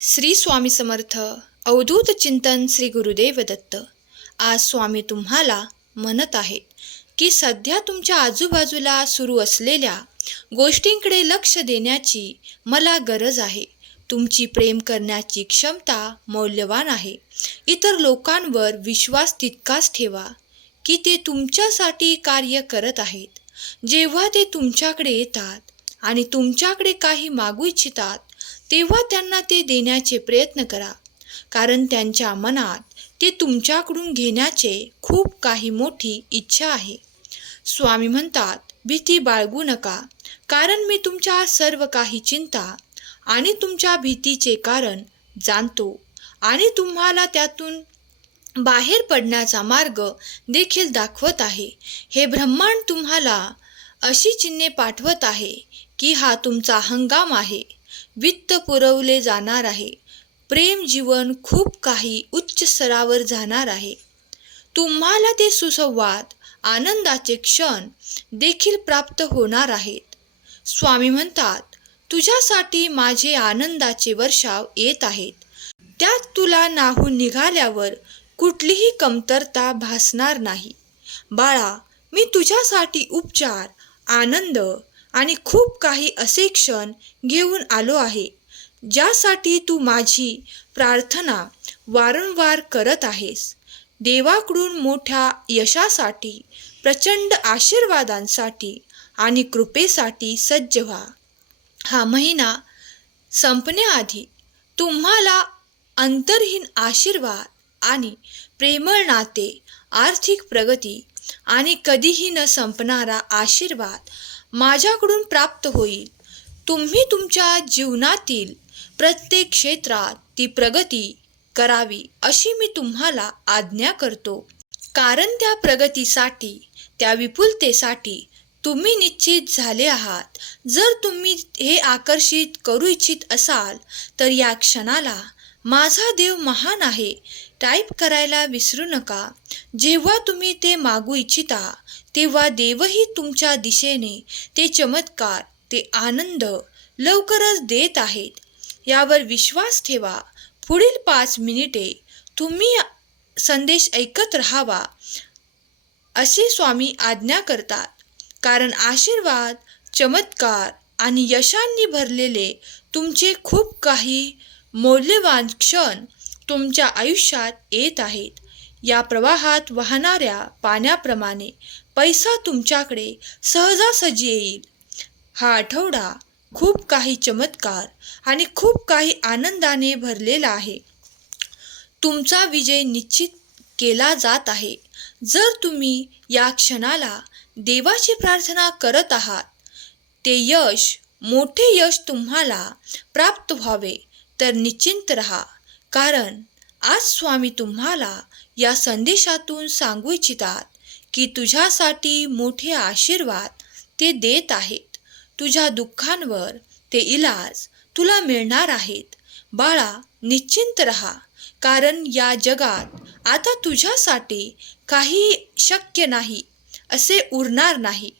श्री स्वामी समर्थ अवधूत चिंतन श्री गुरुदेव दत्त. आज स्वामी तुम्हाला म्हणत आहेत की सध्या तुमच्या आजूबाजूला सुरू असलेल्या गोष्टींकडे लक्ष देण्याची मला गरज आहे. तुमची प्रेम करण्याची क्षमता मौल्यवान आहे. इतर लोकांवर विश्वास तितकाच ठेवा की ते तुमच्यासाठी कार्य करत आहेत. जेव्हा ते तुमच्याकडे येतात आणि तुमच्याकडे काही मागू इच्छितात तेव्हा त्यांना ते देण्याचे प्रयत्न करा. कारण त्यांच्या मनात ते तुमच्याकडून घेण्याचे खूप काही मोठी इच्छा आहे. स्वामी म्हणतात भीती बाळगू नका. कारण मी तुमच्या सर्व काही चिंता आणि तुमच्या भीतीचे कारण जाणतो आणि तुम्हाला त्यातून बाहेर पडण्याचा मार्ग देखील दाखवत आहे. हे ब्रह्मांड तुम्हाला अशी चिन्हे पाठवत आहे की हा तुमचा हंगाम आहे. वित्त पुरवले जाणार आहे. प्रेम जीवन खूप काही उच्च स्तरावर जाणार आहे. तुम्हाला ते सुसंवाद आनंदाचे क्षण देखील प्राप्त होणार आहेत. स्वामी म्हणतात तुझ्यासाठी माझे आनंदाचे वर्षाव येत आहेत. त्यात तुला नाहून निघाल्यावर कुठलीही कमतरता भासणार नाही. बाळा मी तुझ्यासाठी उपचार आनंद आणि खूप काही असे क्षण घेऊन आलो आहे ज्यासाठी तू माझी प्रार्थना वारंवार करत आहेस. देवाकडून मोठ्या यशासाठी प्रचंड आशीर्वादांसाठी आणि कृपेसाठी सज्ज व्हा. हा महिना संपण्याआधी तुम्हाला अंतरहीन आशीर्वाद आणि प्रेमळ नाते आर्थिक प्रगती आणि कधीही न संपणारा आशीर्वाद माझ्याकडून प्राप्त होईल. तुम्ही तुमच्या जीवनातील प्रत्येक क्षेत्रात ती प्रगती करावी अशी मी तुम्हाला आज्ञा करतो. कारण त्या प्रगतीसाठी त्या विपुलतेसाठी तुम्ही निश्चित झाले आहात. जर तुम्ही हे आकर्षित करू इच्छित असाल तर या क्षणाला माझा देव महान आहे टाईप करायला विसरू नका. जेव्हा तुम्ही ते मागू इच्छिता तेव्हा देवही तुमच्या दिशेने ते चमत्कार ते आनंद लवकरच देत आहेत. यावर विश्वास ठेवा. पुढील पाच मिनिटे तुम्ही संदेश ऐकत राहावा असे स्वामी आज्ञा करतात. कारण आशीर्वाद चमत्कार आणि यशांनी भरलेले तुमचे खूप काही मौल्यवान क्षण तुमच्या आयुष्यात येत आहेत. या प्रवाहात वाहणाऱ्या पाण्याप्रमाणे पैसा तुमच्याकडे सहजासहजी येईल. हा आठवडा खूप काही चमत्कार आणि खूप काही आनंदाने भरलेला आहे. तुमचा विजय निश्चित केला जात आहे. जर तुम्ही या क्षणाला देवाची प्रार्थना करत आहात ते यश मोठे यश तुम्हाला प्राप्त व्हावे. तर निश्चिंत रहा. कारण आज स्वामी तुम्हाला या संदेशातून सांगू इच्छितात की तुझ्यासाठी मोठे आशीर्वाद ते देत आहेत. तुझ्या दुःखांवर ते इलाज तुला मिळणार आहेत. बाळा निश्चिंत रहा. कारण या जगात आता तुझ्यासाठी काही शक्य नाही असे उरणार नाही.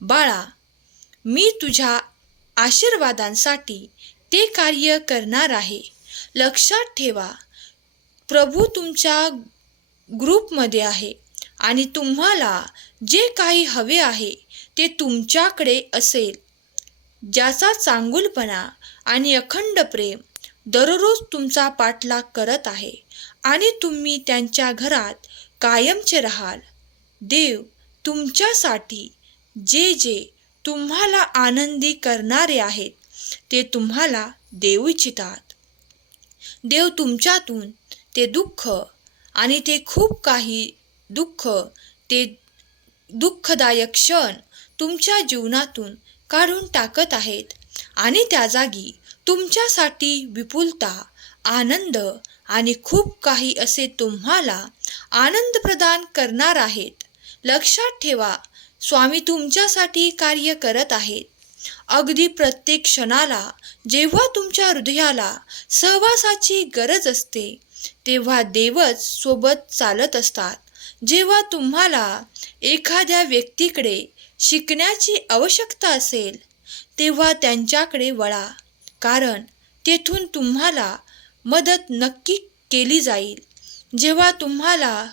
बाळा मी तुझ्या आशीर्वादांसाठी ते कार्य करणार आहे. लक्षात ठेवा प्रभू तुमच्या ग्रुपमध्ये आहे आणि तुम्हाला जे काही हवे आहे ते तुमच्याकडे असेल. ज्याचा चांगुलपणा आणि अखंड प्रेम दररोज तुमचा पाठलाग करत आहे आणि तुम्ही त्यांच्या घरात कायमचे राहाल. देव तुमच्यासाठी जे जे तुम्हाला आनंदी करणारे आहेत ते तुम्हाला देऊ इच्छितात. देव तुमच्यातून ते दुःख आणि ते खूप काही दुःख ते दुःखदायक क्षण तुमच्या जीवनातून काढून टाकत आहेत आणि त्या जागी तुमच्यासाठी विपुलता आनंद आणि खूप काही असे तुम्हाला आनंद प्रदान करणार आहेत. लक्षात ठेवा स्वामी तुमच्यासाठी कार्य करत आहेत. अगदी प्रत्येक क्षणाला जेव्हा तुमच्या हृदयाला सहवासाची गरज असते तेव्हा देवच सोबत चालत असतात. जेव्हा तुम्हाला एखाद्या व्यक्तीकडे शिकण्याची आवश्यकता असेल तेव्हा त्यांच्याकडे वळा. कारण तेथून तुम्हाला मदत नक्की केली जाईल. जेव्हा तुम्हाला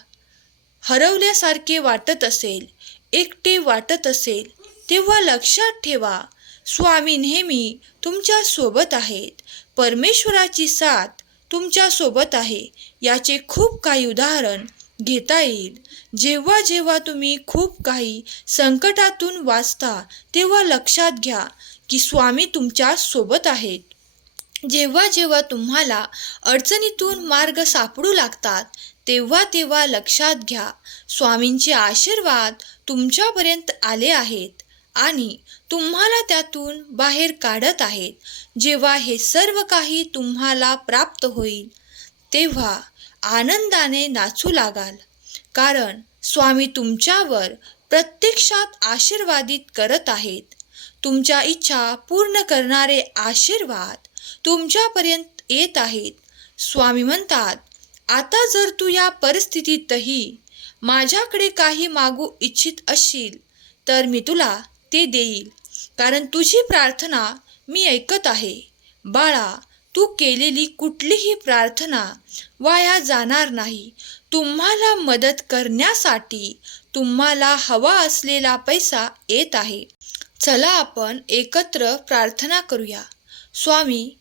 हरवल्यासारखे वाटत असेल एकटे वाटत असेल तेव्हा लक्षात ठेवा स्वामी नेहमी तुमच्यासोबत आहेत. परमेश्वराची साथ तुमच्यासोबत आहे. याचे खूप काही उदाहरण घेता येईल. जेव्हा जेव्हा तुम्ही खूप काही संकटातून वाचता तेव्हा लक्षात घ्या की स्वामी तुमच्यासोबत आहेत. जेव्हा जेव्हा तुम्हाला अडचणीतून मार्ग सापडू लागतात तेव्हा तेव्हा लक्षात घ्या स्वामींचे आशीर्वाद तुमच्यापर्यंत आले आहेत आणि तुम्हाला त्यातून बाहेर काढत आहेत. जेव्हा हे सर्व काही तुम्हाला प्राप्त होईल तेव्हा आनंदाने नाचू लागाल. कारण स्वामी तुमच्यावर प्रत्यक्षात आशीर्वादित करत आहेत. तुमच्या इच्छा पूर्ण करणारे आशीर्वाद तुमच्यापर्यंत येत आहेत. स्वामी म्हणतात आता जर तू या परिस्थितीतही माझ्याकडे काही मागू इच्छित असशील तर मी तुला ते देईल. कारण तुझी प्रार्थना मी ऐकत आहे. बाळा तू केलेली कुठलीही प्रार्थना वाया जाणार नाही. तुम्हाला मदत करण्यासाठी तुम्हाला हवा असलेला पैसा येत आहे. चला आपण एकत्र प्रार्थना करूया. स्वामी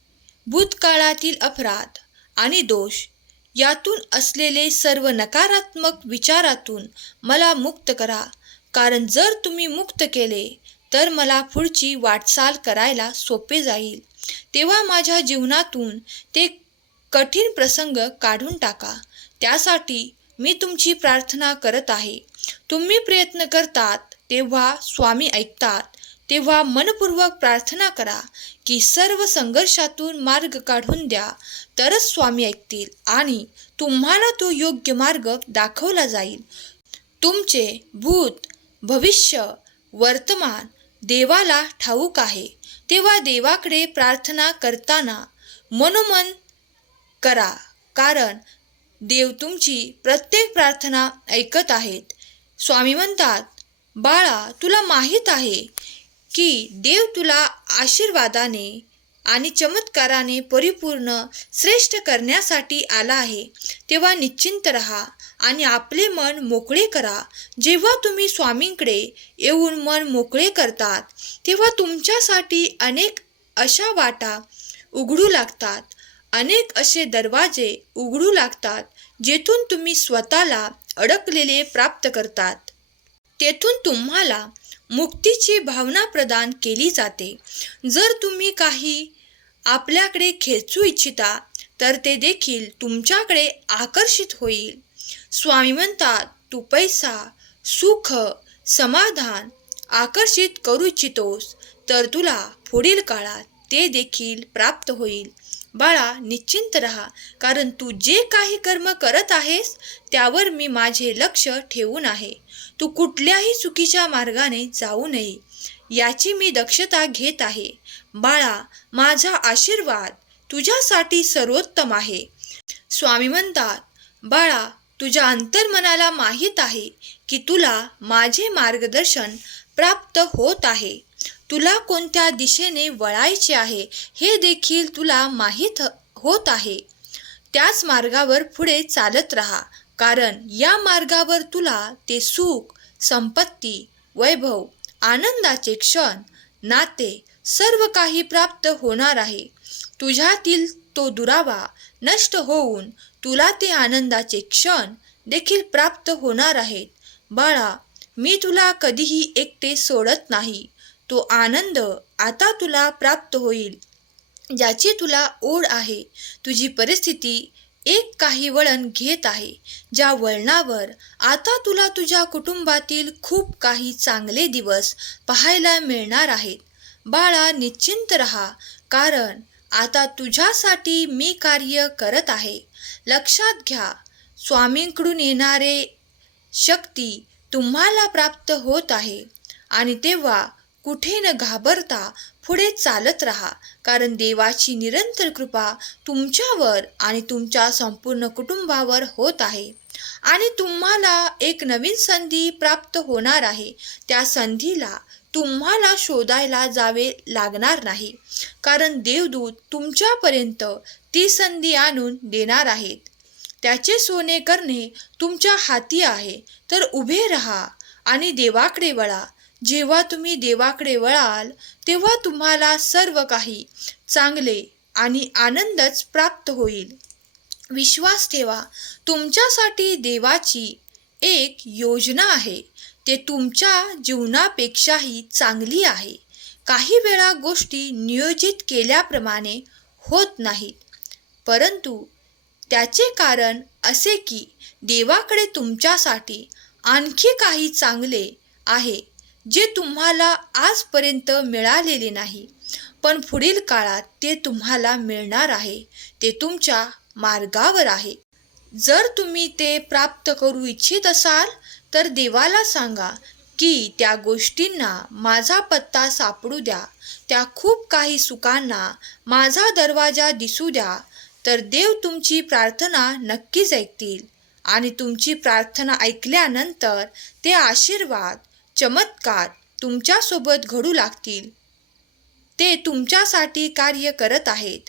भूतकाळातील अपराध आणि दोष यातून असलेले सर्व नकारात्मक विचारातून मला मुक्त करा. कारण जर तुम्ही मुक्त केले तर मला पुढची वाटचाल करायला सोपे जाईल. तेव्हा माझ्या जीवनातून ते कठीण प्रसंग काढून टाका. त्यासाठी मी तुमची प्रार्थना करत आहे. तुम्ही प्रयत्न करतात तेव्हा स्वामी ऐकतात. तेव्हा मनपूर्वक प्रार्थना करा की सर्व संघर्षातून मार्ग काढून द्या तरच स्वामी ऐकतील आणि तुम्हाला तो योग्य मार्ग दाखवला जाईल. तुमचे भूत भविष्य वर्तमान देवाला ठाऊक आहे. तेव्हा देवाकडे प्रार्थना करताना मनोमन करा कारण देव तुमची प्रत्येक प्रार्थना ऐकत आहेत. स्वामी म्हणतात बाळा तुला माहीत आहे की देव तुला आशीर्वादाने आणि चमत्काराने परिपूर्ण श्रेष्ठ करण्यासाठी आला आहे. तेव्हा निश्चिंत रहा आणि आपले मन मोकळे करा. जेव्हा तुम्ही स्वामींकडे येऊन मन मोकळे करतात तेव्हा तुमच्यासाठी अनेक अशा वाटा उघडू लागतात. अनेक असे दरवाजे उघडू लागतात जेथून तुम्ही स्वतःला अडकलेले प्राप्त करतात. तेथून तुम्हाला मुक्तीची भावना प्रदान केली जाते. जर तुम्ही काही आपल्याकडे खेचू इच्छिता तर ते देखील तुमच्याकडे आकर्षित होईल. स्वामी म्हणतात तू पैसा सुख समाधान आकर्षित करू इच्छितोस तर तुला पुढील काळात ते देखील प्राप्त होईल. बाळा निश्चिंत रहा कारण तू जे काही कर्म करत आहेस त्यावर मी माझे लक्ष ठेवून आहे. तू कुठल्याही चुकीच्या मार्गाने जाऊ नये याची मी दक्षता घेत आहे. बाळा माझा आशीर्वाद तुझ्यासाठी सर्वोत्तम आहे. स्वामी म्हणतात बाळा तुझ्या अंतर्मनाला माहीत आहे की तुला माझे मार्गदर्शन प्राप्त होत आहे. तुला कोणत्या दिशेने वळायचे आहे हे देखील तुला माहीत होत आहे. त्याच मार्गावर पुढे चालत राहा कारण या मार्गावर तुला ते सुख संपत्ती वैभव आनंदाचे क्षण नाते सर्व काही प्राप्त होणार आहे. तुझ्यातील तो दुरावा नष्ट होऊन तुला ते आनंदाचे क्षण देखील प्राप्त होणार आहेत. बाळा मी तुला कधीही एकटे सोडत नाही. तो आनंद आता तुला प्राप्त होईल ज्याची तुला ओढ आहे. तुझी परिस्थिती एक काही वळण घेत आहे ज्या वळणावर आता तुला तुझ्या कुटुंबातील खूप काही चांगले दिवस पाहायला मिळणार आहेत. बाळा निश्चिंत रहा कारण आता तुझ्यासाठी मी कार्य करत आहे. लक्षात घ्या स्वामींकडून येणारे शक्ती तुम्हाला प्राप्त होत आहे. आणि तेव्हा कुठे न घाबरता पुढे चालत राहा कारण देवाची निरंतर कृपा तुमच्यावर आणि तुमच्या संपूर्ण कुटुंबावर होत आहे. आणि तुम्हाला एक नवीन संधी प्राप्त होणार आहे. त्या संधीला तुम्हाला शोधायला जावे लागणार नाही. कारण देवदूत तुमच्यापर्यंत ती संधी आणून देणार आहेत. त्याचे सोने करणे तुमच्या हाती आहे. तर उभे राहा आणि देवाकडे वळा. जेव्हा तुम्ही देवाकडे वळाल तेव्हा तुम्हाला सर्व काही चांगले आणि आनंदच प्राप्त होईल. विश्वास ठेवा. तुमच्यासाठी देवाची एक योजना आहे. ते तुमच्या जीवनापेक्षाही चांगली आहे. काही वेळा गोष्टी नियोजित केल्याप्रमाणे होत नाहीत. परंतु त्याचे कारण असे की देवाकडे तुमच्यासाठी आणखी काही चांगले आहे जे तुम्हाला आजपर्यंत मिळालेले नाही. पण पुढील काळात ते तुम्हाला मिळणार आहे. ते तुमच्या मार्गावर आहे. जर तुम्ही ते प्राप्त करू इच्छित असाल तर देवाला सांगा की त्या गोष्टींना माझा पत्ता सापडू द्या त्या खूप काही सुखांना माझा दरवाजा दिसू द्या तर देव तुमची प्रार्थना नक्कीच ऐकतील. आणि तुमची प्रार्थना ऐकल्यानंतर ते आशीर्वाद चमत्कार तुमच्यासोबत घडू लागतील. ते तुमच्यासाठी कार्य करत आहेत.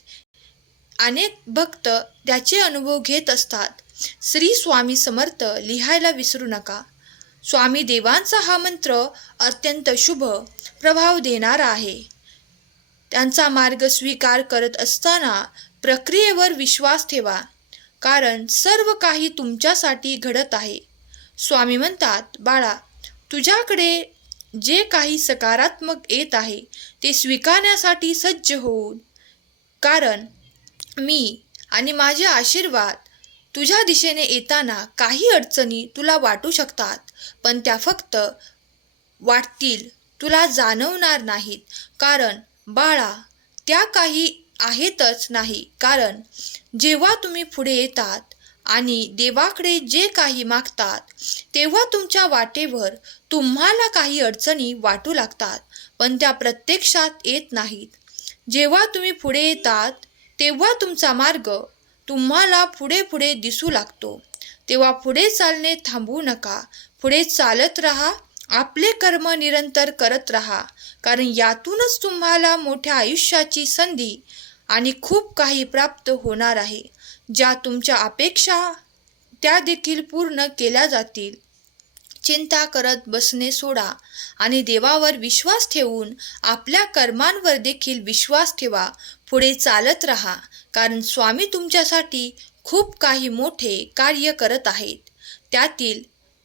अनेक भक्त त्याचे अनुभव घेत असतात. श्री स्वामी समर्थ लिहायला विसरू नका. स्वामी देवांचा हा मंत्र अत्यंत शुभ प्रभाव देणारा आहे. त्यांचा मार्ग स्वीकार करत असताना प्रक्रियेवर विश्वास ठेवा कारण सर्व काही तुमच्यासाठी घडत आहे. स्वामी म्हणतात बाळा तुझ्याकडे जे काही सकारात्मक येत आहे ते स्वीकारण्यासाठी सज्ज होऊन कारण मी आणि माझे आशीर्वाद तुझ्या दिशेने येताना काही अडचणी तुला वाटू शकतात पण त्या फक्त वाटतील तुला जाणवणार नाहीत. कारण बाळा त्या काही आहेतच नाही. कारण जेव्हा तुम्ही पुढे येतात आणि देवाकडे जे काही मागतात तेव्हा तुमच्या वाटेवर तुम्हाला काही अडचणी वाटू लागतात पण त्या प्रत्यक्षात येत नाहीत. जेव्हा तुम्ही पुढे येतात तेव्हा तुमचा मार्ग तुम्हाला पुढे पुढे दिसू लागतो. तेव्हा पुढे चालणे थांबवू नका. पुढे चालत राहा. आपले कर्म निरंतर करत राहा. कारण यातूनच तुम्हाला मोठ्या आयुष्याची संधी आणि खूप काही प्राप्त होणार आहे. ज्या तुमच्या अपेक्षा त्या देखील पूर्ण केल्या जातील. चिंता करत बसणे सोडा आणि देवावर विश्वास ठेवून आपल्या कर्मांवर देखील विश्वास ठेवा. पुढे चालत राहा कारण स्वामी तुमच्यासाठी खूप काही मोठे कार्य करत आहेत. त्यातील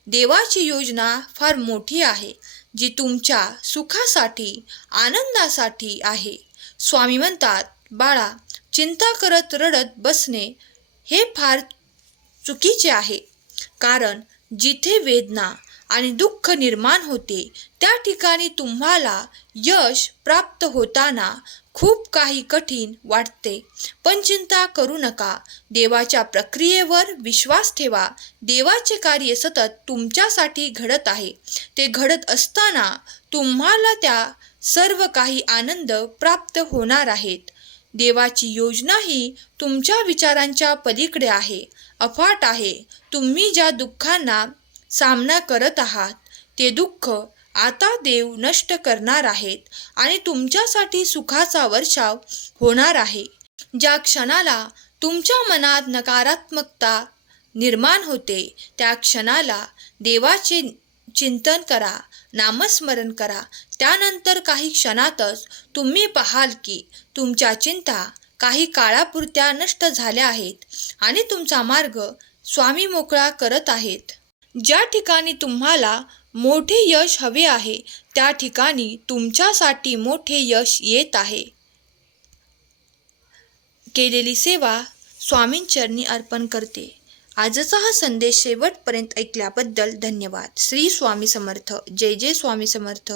देवाची योजना फार मोठी आहे जी तुमच्या सुखासाठी आनंदासाठी आहे. स्वामी म्हणतात बाळा चिंता करत रडत बसणे हे फार चुकीचे आहे कारण जिथे वेदना आणि दुःख निर्माण होते. त्या ठिकाणी तुम्हाला यश प्राप्त होताना खूप काही कठीण वाटते. पण चिंता करू नका. देवाच्या प्रक्रियेवर विश्वास ठेवा. देवाचे कार्य सतत तुमच्यासाठी घडत आहे. ते घडत असताना तुम्हाला त्या सर्व काही आनंद प्राप्त होणार आहेत. देवाची योजना ही तुमच्या विचारांच्या पलीकडे आहे. अफाट आहे. तुम्ही ज्या दुःखांना सामना करत आहात. ते दुःख आता देव नष्ट करणार आहेत आणि तुमच्यासाठी सुखाचा वर्षाव होणार आहे. ज्या क्षणाला तुमच्या मनात नकारात्मकता निर्माण होते त्या क्षणाला देवाचे चिंतन करा नामस्मरण करा. त्यानंतर काही क्षणातच तुम्ही पाहाल की तुमच्या चिंता काही काळापुरत्या नष्ट झाल्या आहेत आणि तुमचा मार्ग स्वामी मोकळा करत आहेत. ज्या ठिकाणी तुम्हाला मोठे यश हवे आहे त्या ठिकाणी तुमच्यासाठी मोठे यश येत आहे. केलेली सेवा स्वामींचरणी अर्पण करते. आजचा हा संदेश शेवटपर्यंत ऐकल्याबद्दल धन्यवाद. श्री स्वामी समर्थ. जय जय स्वामी समर्थ.